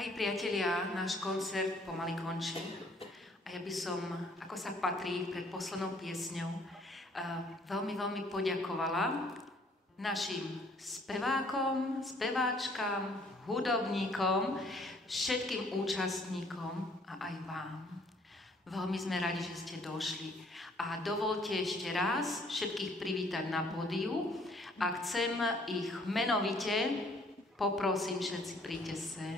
Drahí priatelia, náš koncert pomaly končí a ja by som, ako sa patrí pred poslednou piesňou, veľmi poďakovala našim spevákom, speváčkam, hudobníkom, všetkým účastníkom a aj vám. Veľmi sme radi, že ste došli. A dovolte ešte raz všetkých privítať na pódiu a chcem ich menovite poprosím, všetci príďte sem,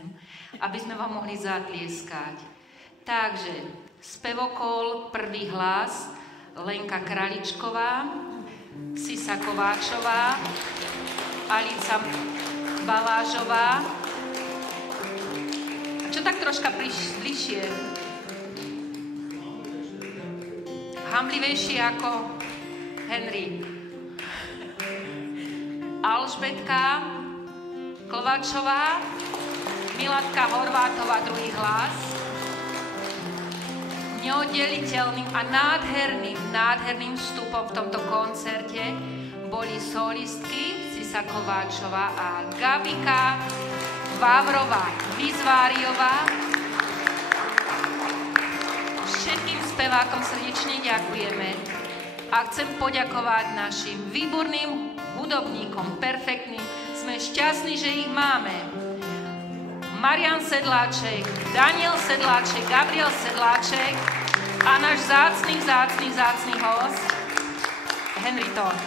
aby sme vám mohli zatlieskať. Takže spevokol, prvý hlas, Lenka Kraličková, Sisa Kováčová, Alica Balážová. Čo tak troška bližšie? Hamlivejšie ako Henry. Alžbetka Kováčová, Milatka Horvátová, druhý hlas. Neoddeliteľným a nádherným vstupom v tomto koncerte boli solistky Sisa Kováčová a Gabika Vávrová Vizváriová. Všetkým spevákom srdečne ďakujeme a chcem poďakovať našim výborným hudobníkom, perfektným. Sme šťastní, že ich máme. Marian Sedláček, Daniel Sedláček, Gabriel Sedláček a náš vzácny host Henry Thorn.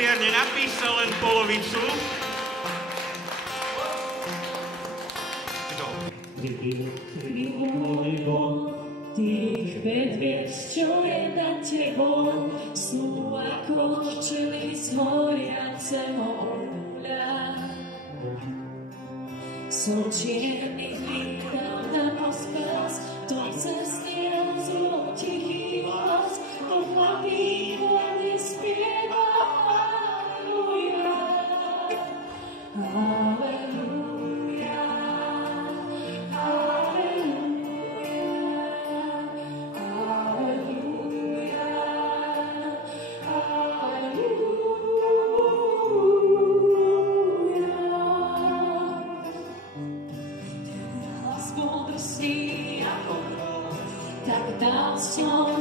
Svierne napísal len polovicu. Kto? Tých vedviec, čo je nad tebou, sú ako včely z horiaceho ohňa. Sú čiernych líkov na pospas, to cesty rozum tichý hlas, to chlapí hlavne spieva. Halleluja, tak dal som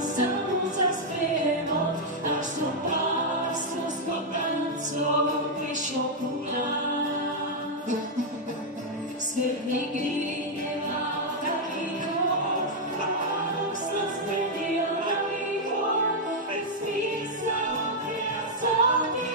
zaspieval, až som pásno s kopancov prišiel ku nám. Svet nikdy nemal taký hod, Pánok sa zmenil na východ, bez místa priazaný.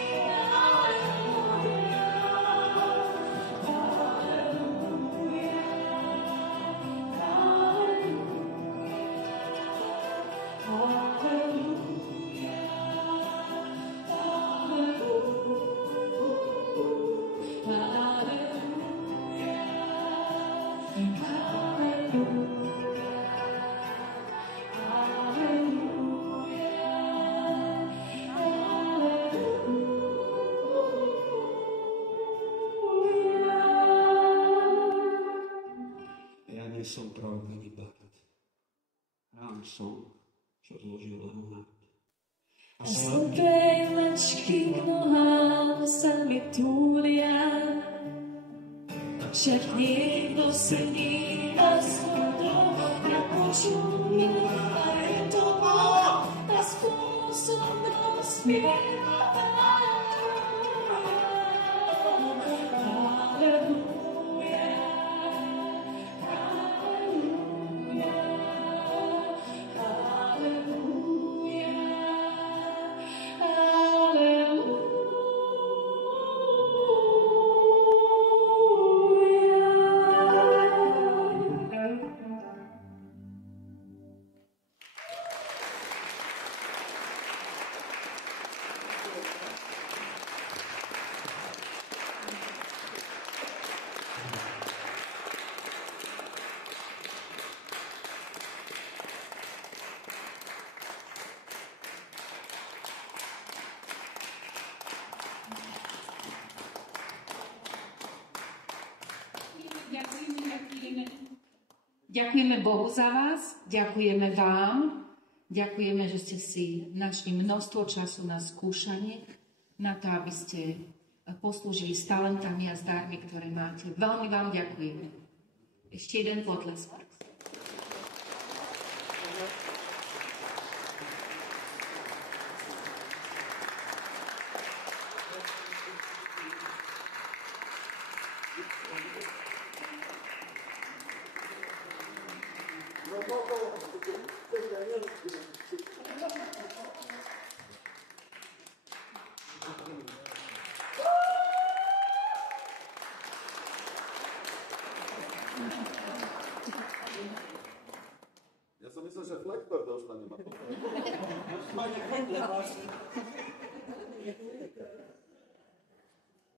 Ja nie som prorok ani bád. Rám som, čo zložil lemonát. A slepé mačky k nohám sa mi túlia, však niekto sedí a smutno na počúňu a je to Boh, a spolu so mnou spieva. Ďakujeme Bohu za vás, ďakujeme vám, ďakujeme, že ste si našli množstvo času na skúšanie, na to, aby ste poslúžili s talentami a s darmi, ktoré máte. Veľmi vám ďakujeme. Ešte jeden potlesk. Ja som myslel, že flektor dostane ma.